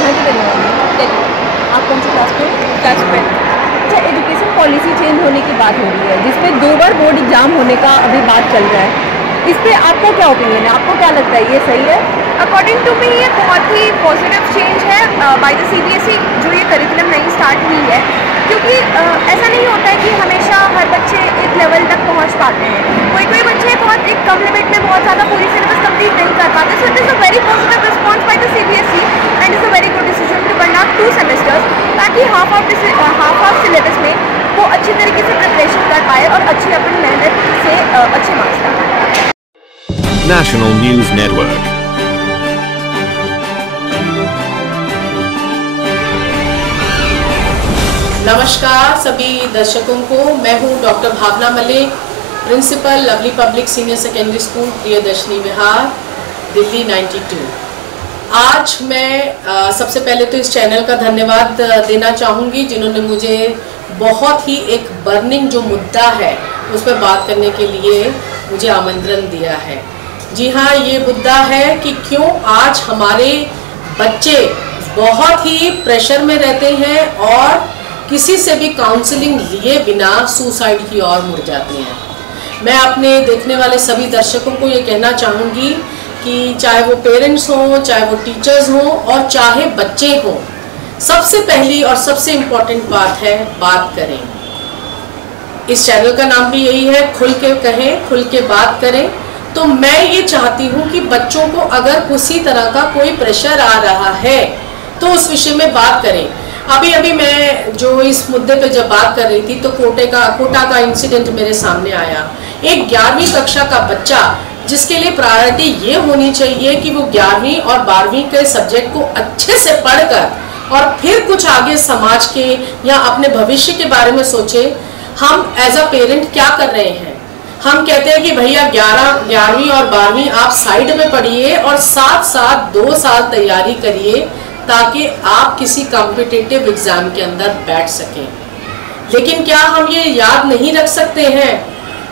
कहाँ की रहने वाली हैं? दिल्ली। आप कौन सी क्लास में? क्लास 12। अच्छा, एजुकेशन पॉलिसी चेंज होने की बात हो रही है, जिसपे 2 बार बोर्ड एग्जाम होने का अभी बात चल रहा है। इस पे आपका क्या ओपिनियन है? आपको क्या लगता है, ये सही है? अकॉर्डिंग टू मी ये बहुत ही पॉजिटिव चेंज है बाय द सीबीएसई, जो ये करिकुलम नई स्टार्ट हुई है, क्योंकि ऐसा नहीं होता है कि हमेशा हर बच्चे एक लेवल तक पहुंच पाते हैं। कोई कोई बच्चे बहुत एक कम लिमिट में बहुत ज़्यादा पूरी सिलेबस कंप्लीट नहीं कर पाते। So it is a very positive response by the CBSE and is a very good decision to conduct 2 semesters, ताकि हाफ ऑफ सिलेबस में वो अच्छी तरीके से प्रिपरेशन कर पाए और अच्छी अपनी मेहनत से अच्छे मार्क्स ला पाए। National News Network. नमस्कार सभी दर्शकों को, मैं हूं doctor Bhavna Malik, principal lovely public senior secondary school Priyadarshini Vihar, Delhi 92। आज मैं सबसे पहले तो इस चैनल का धन्यवाद देना चाहूँगी, जिन्होंने मुझे बहुत ही एक बर्निंग जो मुद्दा है उस पर बात करने के लिए मुझे आमंत्रण दिया है। जी हाँ, ये मुद्दा है कि क्यों आज हमारे बच्चे बहुत ही प्रेशर में रहते हैं और किसी से भी काउंसलिंग लिए बिना सुसाइड की ओर मुड़ जाते हैं। मैं अपने देखने वाले सभी दर्शकों को ये कहना चाहूँगी कि चाहे वो पेरेंट्स हों, चाहे वो टीचर्स हों और चाहे बच्चे हों, सबसे पहली और सबसे इम्पॉर्टेंट बात है, बात करें। इस चैनल का नाम भी यही है, खुल के कहें, खुल के बात करें। तो मैं ये चाहती हूँ कि बच्चों को अगर किसी तरह का कोई प्रेशर आ रहा है तो उस विषय में बात करें। अभी अभी मैं जो इस मुद्दे पे जब बात कर रही थी तो कोटा का इंसिडेंट मेरे सामने आया। एक 11वीं कक्षा का बच्चा, जिसके लिए प्रायोरिटी ये होनी चाहिए कि वो 11वीं और 12वीं के सब्जेक्ट को अच्छे से पढ़कर और फिर कुछ आगे समाज के या अपने भविष्य के बारे में सोचे, हम एज अ पेरेंट क्या कर रहे हैं? हम कहते हैं कि भैया 11वीं और 12वीं आप साइड में पढ़िए और साथ साथ 2 साल तैयारी करिए ताकि आप किसी कॉम्पिटिटिव एग्जाम के अंदर बैठ सकें। लेकिन क्या हम ये याद नहीं रख सकते हैं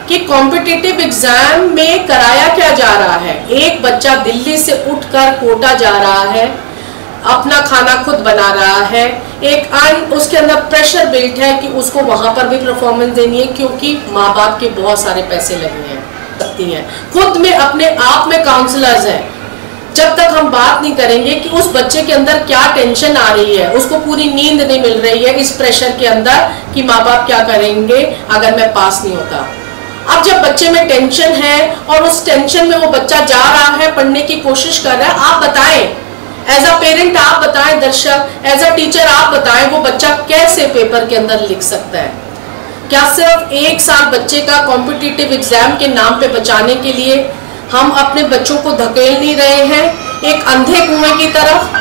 कि कॉम्पिटिटिव एग्जाम में कराया क्या जा रहा है? एक बच्चा दिल्ली से उठकर कोटा जा रहा है, अपना खाना खुद बना रहा है, एक उसके अंदर प्रेशर बिल्ट है कि उसको वहां पर भी परफॉर्मेंस देनी है, क्योंकि माँ बाप के बहुत सारे पैसे लगे हैं। खुद में अपने आप में काउंसलर्स हैं। जब तक हम बात नहीं करेंगे कि उस बच्चे के अंदर क्या टेंशन आ रही है, उसको पूरी नींद नहीं मिल रही है इस प्रेशर के अंदर कि माँ बाप क्या करेंगे अगर मैं पास नहीं होता। अब जब बच्चे में टेंशन है और उस टेंशन में वो बच्चा जा रहा है, पढ़ने की कोशिश कर रहा है, आप बताएं, एज अ पेरेंट आप बताएं, दर्शक, एज अ टीचर आप बताएं, वो बच्चा कैसे पेपर के अंदर लिख सकता है? क्या सिर्फ 1 साल बच्चे का कॉम्पिटिटिव एग्जाम के नाम पे बचाने के लिए हम अपने बच्चों को धकेल नहीं रहे हैं एक अंधे कुएं की तरफ?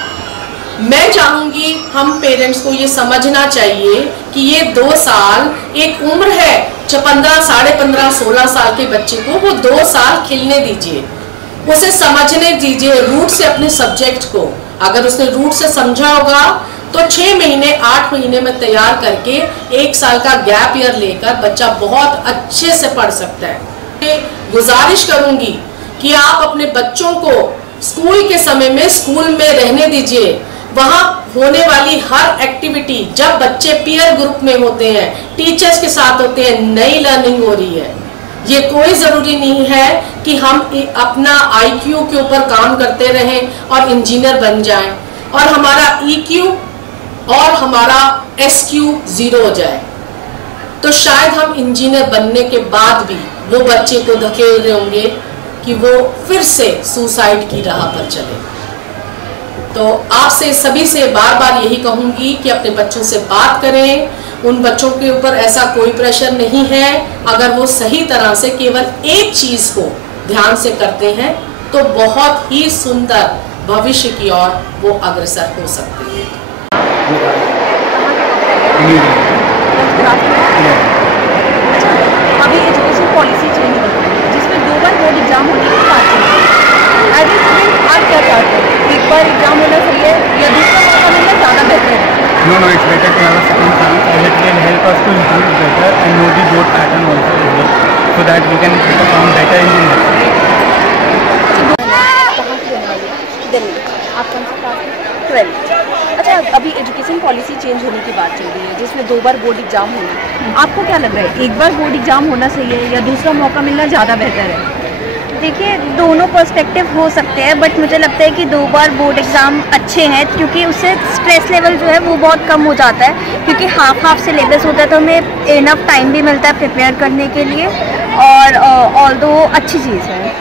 मैं चाहूंगी हम पेरेंट्स को ये समझना चाहिए कि ये 2 साल एक उम्र है, 15, साढ़े 15, 16 साल के बच्चे को वो 2 साल खिलने दीजिए, उसे समझने दीजिए रूट से अपने सब्जेक्ट को। अगर उसने रूट से समझा होगा तो 6 महीने 8 महीने में तैयार करके 1 साल का गैप ईयर लेकर बच्चा बहुत अच्छे से पढ़ सकता है। गुजारिश करूंगी कि आप अपने बच्चों को स्कूल के समय में स्कूल में रहने दीजिए। वहाँ होने वाली हर एक्टिविटी, जब बच्चे पीयर ग्रुप में होते हैं, टीचर्स के साथ होते हैं, नई लर्निंग हो रही है। ये कोई ज़रूरी नहीं है कि हम अपना IQ के ऊपर काम करते रहें और इंजीनियर बन जाएं और हमारा EQ और हमारा SQ 0 हो जाए। तो शायद हम इंजीनियर बनने के बाद भी वो बच्चे को धकेल रहे होंगे कि वो फिर से सुसाइड की राह पर चले। तो आपसे सभी से बार बार यही कहूँगी कि अपने बच्चों से बात करें। उन बच्चों के ऊपर ऐसा कोई प्रेशर नहीं है। अगर वो सही तरह से केवल एक चीज़ को ध्यान से करते हैं तो बहुत ही सुंदर भविष्य की ओर वो अग्रसर हो सकते हैं। अभी एजुकेशन पॉलिसी चेंज हो रही है, जिसमें 2 बार बोर्ड एग्जाम होने की बात चल रही है। एज ए स्टूडेंट आप क्या चाहते हैं? 1 बार एग्जाम होना सही है या दूसरा मौका मिलना ज़्यादा बेहतर है? No, it's better to have a second chance, as it will help us to improve better and know the board pattern also as well, so that we can perform better in the next. कहाँ की रहने वाली है? दिल्ली। आप कौन सा class में? 12th। अच्छा, अभी एजुकेशन पॉलिसी चेंज होने की बात चल रही है जिसमें 2 बार बोर्ड एग्जाम होना है। आपको क्या लग रहा है, एक बार बोर्ड एग्जाम होना सही है या दूसरा मौका मिलना ज़्यादा बेहतर है? देखिए, दोनों पर्सपेक्टिव हो सकते हैं, बट मुझे लगता है कि 2 बार बोर्ड एग्ज़ाम अच्छे हैं क्योंकि उससे स्ट्रेस लेवल जो है वो बहुत कम हो जाता है, क्योंकि हाफ सिलेबस होता है तो हमें इनफ टाइम भी मिलता है प्रिपेयर करने के लिए, और ऑल्दो अच्छी चीज़ है।